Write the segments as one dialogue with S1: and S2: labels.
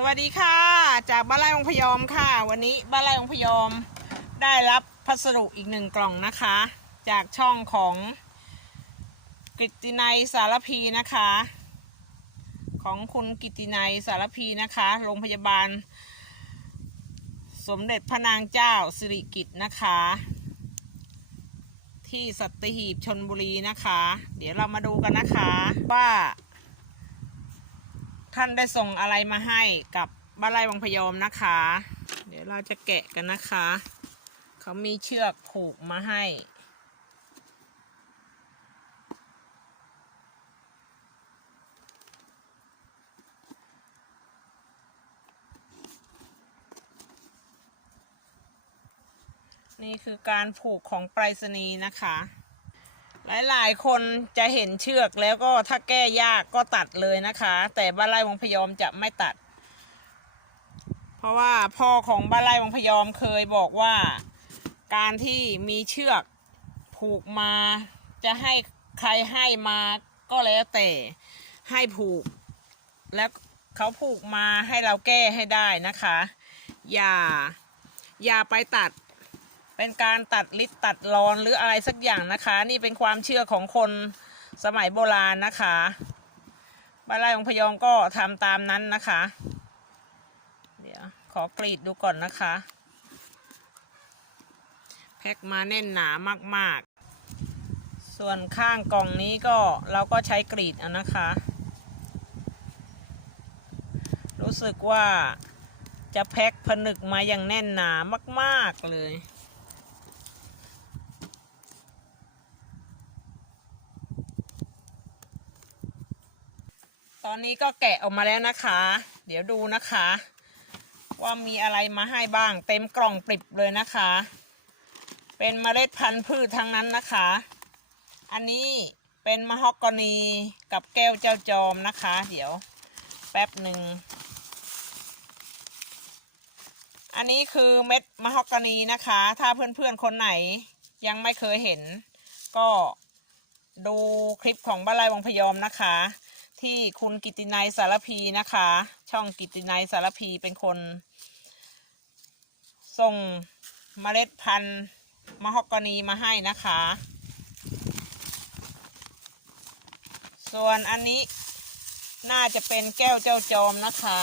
S1: สวัสดีค่ะ จากบ้านไร่องพยอมค่ะ วันนี้บ้านไร่องพยอมได้รับพัสดุอีกหนึ่งกล่องนะคะ จากช่องของกิตินัยสารพีนะคะ ของคุณกิตตินัยสารพีนะคะโรงพยาบาล สมเด็จพระนางเจ้าสิริกิติ์นะคะ ที่สัตหีบชนบุรีนะคะ เดี๋ยวเรามาดูกันนะคะว่า ท่านได้ส่งอะไรมาให้กับบ้านไร่วังพยอมนะคะ เดี๋ยวเราจะแกะกันนะคะ เขามีเชือกผูกมาให้ นี่คือการผูกของไปรษณีย์นะคะ หลายๆ คนจะเห็นเชือกแล้วก็ถ้าแก้ยากก็ตัดเลยนะคะ แต่บ้านไร่วังพยอมจะไม่ตัด เพราะว่าพ่อของบ้านไร่วังพยอมเคยบอกว่า การที่มีเชือกผูกมา จะให้ใครให้มาก็แล้วแต่ให้ผูก แล้วเขาผูกมาให้เราแก้ให้ได้นะคะ อย่าอย่าไปตัด เป็นการตัดลิดตัดรอนหรืออะไรสักอย่างนะคะ นี่เป็นความเชื่อของคนสมัยโบราณนะคะบ้านไร่ของพยอมก็ทำตามนั้นนะคะ เดี๋ยวขอกรีดดูก่อนนะคะ แพ็คมาแน่นหนามากๆ ส่วนข้างกล่องนี้ก็เราก็ใช้กรีดเอานะคะ รู้สึกว่าจะแพ็คผนึกมาอย่างแน่นหนามาก ๆ เลย ตอนนี้ก็แกะออกมาแล้วนะคะ เดี๋ยวดูนะคะ ว่ามีอะไรมาให้บ้าง เต็มกล่องปริบเลยนะคะ เป็นเมล็ดพันธุ์พืชทั้งนั้นนะคะ อันนี้เป็นมะฮอกกานีกับแก้วเจ้าจอมนะคะ เดี๋ยวแป๊บหนึ่ง อันนี้คือเม็ดมะฮอกกานีนะคะ ถ้าเพื่อนๆคนไหนยังไม่เคยเห็น ก็ดูคลิปของบ้านไร่วังพยอมนะคะ ที่คุณกิตินัยสารพีนะคะ ช่องกิตตินัยสารพีเป็นคน ส่งเมล็ดพันธุ์มะฮอกกานีมาให้นะคะ ส่วนอันนี้น่าจะเป็นแก้วเจ้าจอมนะคะ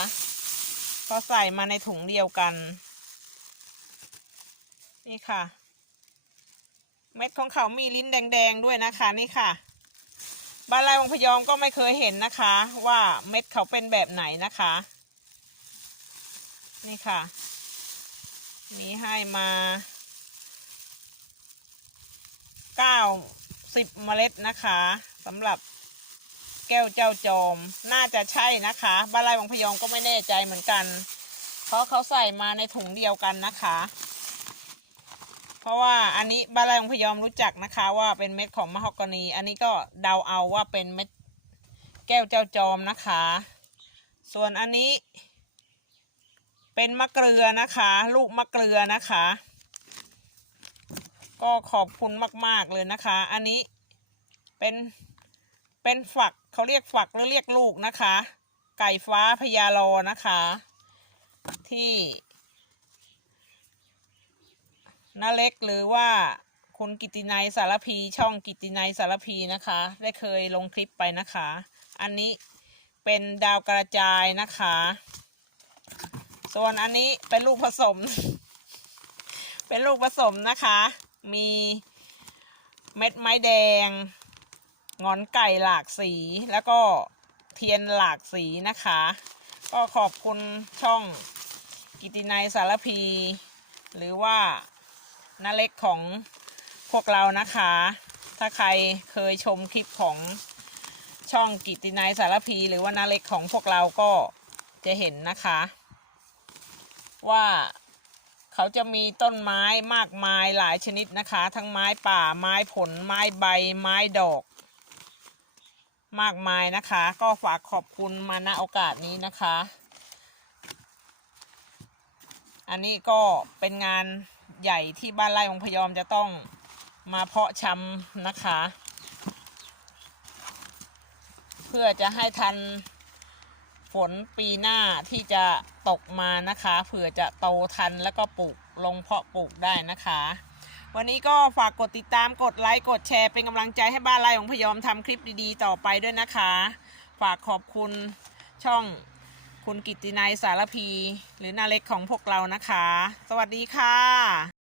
S1: เขาใส่มาในถุงเดียวกัน นี่ค่ะ เม็ดของเขามีลิ้นแดง ๆ ด้วยนะคะนี่ค่ะ บานไร่วงพยอมก็ไม่เคยเห็นนะคะ ว่าเม็ดเขาเป็นแบบไหนนะคะ นี่ค่ะ มีให้มาเก้าสิบเมล็ดนะคะสำหรับแก้วเจ้าจอมน่าจะใช่นะคะบานไร่วงพยอมก็ไม่แน่ใจเหมือนกัน เพราะเขาใส่มาในถุงเดียวกันนะคะ เพราะว่าอันนี้บ้านไรองพยอมรู้จักนะคะว่าเป็นเม็ดของมะฮอกกานี อันนี้ก็เดาเอาว่าเป็นเม็ดแก้วเจ้าจอมนะคะ ส่วนอันนี้ เป็นมะเกลือนะคะ ลูกมะเกลือนะคะ ก็ขอบคุณมาก ๆ เลยนะคะ อันนี้เป็นเป็นฝักเขาเรียกฝักหรือเรียกลูกนะคะ ไก่ฟ้าพญาโลนะคะ ที่ นาเล็กหรือว่าคุณกิตินัยสารพีช่องกิตินัยสารพีนะคะ ได้เคยลงคลิปไปนะคะ อันนี้เป็นดาวกระจายนะคะ ส่วนอันนี้เป็นลูกผสม เป็นลูกผสมนะคะ มีเม็ดไม้แดง งอนไก่หลากสีแล้วก็เทียนหลากสีนะคะ ก็ขอบคุณช่องกิตตินัยสารพี หรือว่า นาเล็กของพวกเรานะคะ ถ้าใครเคยชมคลิปของช่องกิตินัยสารพี หรือว่านาเล็กของพวกเราก็จะเห็นนะคะ ว่าเขาจะมีต้นไม้มากมายหลายชนิดนะคะ ทั้งไม้ป่าไม้ผล ไม้ใบ ไม้ดอก มากมายนะคะ ก็ฝากขอบคุณมาณโอกาสนี้นะคะ อันนี้ก็เป็นงาน ใหญ่ที่บ้านไร่องพยอมจะต้องมาเพาะชำนะคะ เพื่อจะให้ทันฝนปีหน้าที่จะตกมานะคะเผื่อจะโตทันแล้วก็ปลูกลงเพาะปลูกได้นะคะ วันนี้ก็ฝากกดติดตามกดไลค์กดแชร์เป็นกำลังใจให้บ้านไร่องพยอมทำคลิปดีๆ ต่อไปด้วยนะคะ ฝากขอบคุณช่อง คุณกิตินัยสารพี หรือนาเล็กของพวกเรานะคะ สวัสดีค่ะ